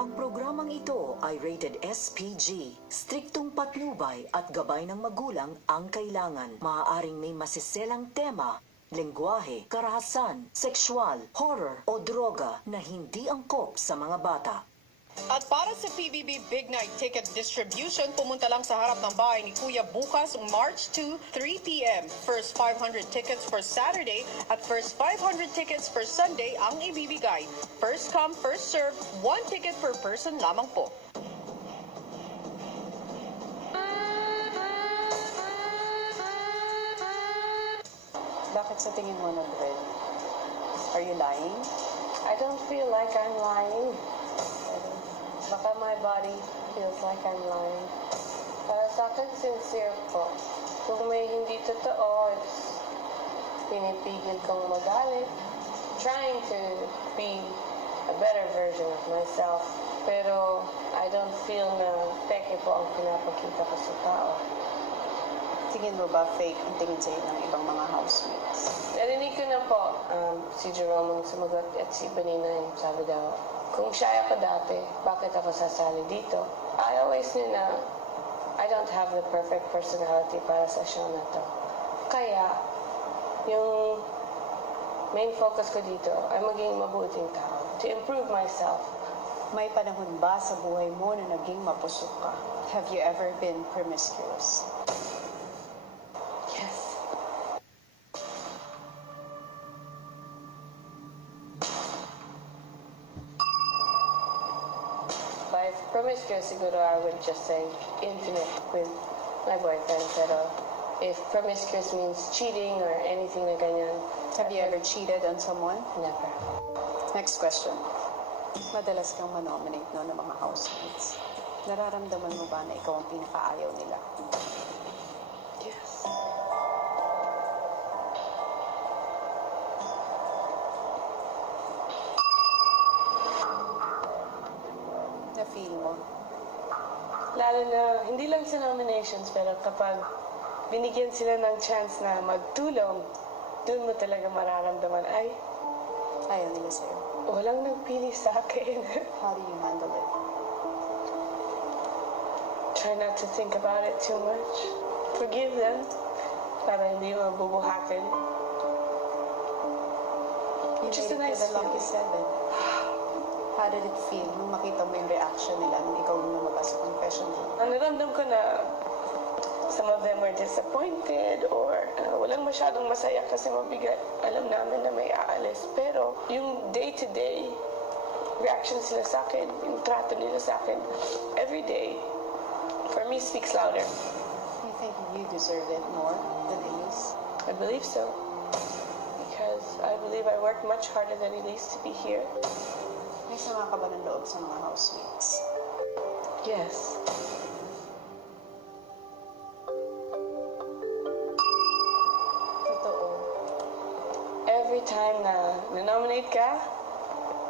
Ang programang ito ay rated SPG. Striktong patnubay at gabay ng magulang ang kailangan. Maaaring may masiselang tema, lengguwahe, karahasan, sexual, horror o droga na hindi angkop sa mga bata. At para sa PBB Big Night Ticket Distribution, pumunta lang sa harap ng bahay ni Kuya bukas March 2, 3 p.m. First 500 tickets for Saturday at first 500 tickets for Sunday ang ibibigay. First come, first serve, 1 ticket per person lamang po. Bakit sa tingin mo nag-red? Are you lying? I don't feel like I'm lying. Baka my body feels like I'm lying. Para sa akin, sincere po. Kung may hindi totoo, it's pinipigil kong magalit. Trying to be a better version of myself. Pero I don't feel na peke po ang pinapakita ko sa tao. Tingin mo ba fake ang tingin sa'yo ng ibang mga housemates? Narinig ko na po, si Jerome ang sumagot at si Benina, sabi daw, kung siya ako dati, bakit ako sasali dito? I always knew na I don't have the perfect personality para sa show na to. Kaya, yung main focus ko dito ay maging mabuting tao, to improve myself. May panahon ba sa buhay mo na naging mapusok ka? Have you ever been promiscuous? Yes. By promiscuous, siguro I would just say intimate with my boyfriend. Pero if promiscuous means cheating or anything na ganyan, Have you ever cheated on someone? never. Next question. Madalas kang manominate no, ng mga housemates. Nararamdaman mo ba na ikaw ang pinakaayaw nila? Yes. Na-feel mo? Lalo na, hindi lang sa nominations, pero kapag binigyan sila ng chance na magtulong, doon mo talaga mararamdaman, ay, Ayaw nila sa'yo. walang nagpili sa akin. How do you handle it? Try not to think about it too much. Forgive them, para hindi mo bubuhatin. You Just a made it nice to the lucky feeling. 7. How did it feel nung makita mo yung reaction nila nung ikaw lumabas sa confession room? Naramdam ko na some of them were disappointed or walang masyadong masaya kasi mabigat. Alam namin na may aalis. Pero yung day-to-day reaction sila sa akin, yung trato nila sa akin, every day, for me, speaks louder. You think you deserve it more than Elise? I believe so. Because I believe I worked much harder than Elise to be here. May sama ka ba ng loob sa mga housemates? Yes. Totoo. Every time na nominate ka,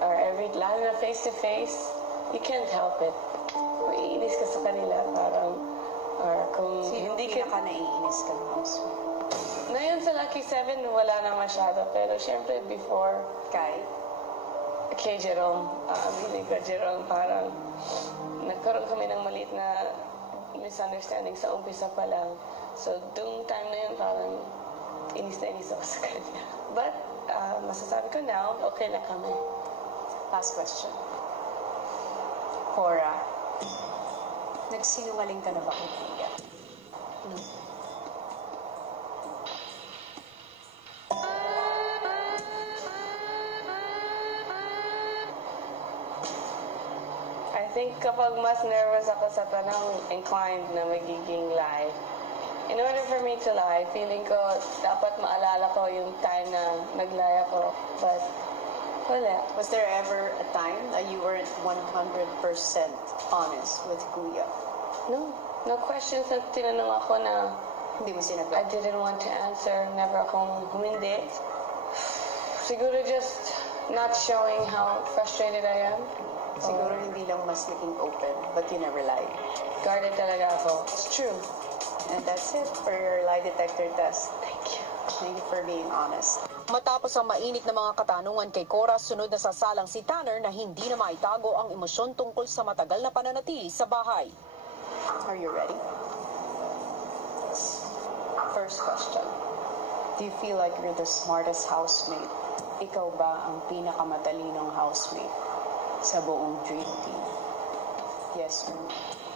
or lalo na face-to-face, you can't help it. Maiinis ka sa kanila, parang, or kung Sino hindi pinaka naiinis ka ng housemate? Ngayon sa Lucky 7, wala na masyado. Pero syempre, before, kay Jerome, aminin ko, Jerome, parang nagkaroon kami ng maliit na misunderstanding sa umpisa pa lang. So, dung time na yun, parang inis na inis ako sa kanya. But, masasabi ko now, okay na kami. Last question. Cora, nagsinungaling ka na ba kay Kuya? No. I think kapag mas nervous ako sa tanong, inclined na magiging lie. In order for me to lie, feeling ko dapat maalala ko yung time na nag-lie ako. But, wala. Was there ever a time that you weren't 100% honest with Kuya? No. No questions na tinanong ako na Hindi mo I sinagot? didn't want to answer. Never akong humindi. Siguro just not showing how frustrated I am. Siguro hindi lang mas naging open, but you never lied. Guarded talaga ako. It's true. And that's it for your lie detector test. Thank you. Thank you for being honest. Matapos ang mainit na mga katanungan kay Cora, sunod na sasalang si Tanner na hindi na maitago ang emosyon tungkol sa matagal na pananatili sa bahay. Are you ready? Yes. First question. Do you feel like you're the smartest housemate? Ikaw ba ang pinakamatalinong housemate sa buong dream team? Yes or no?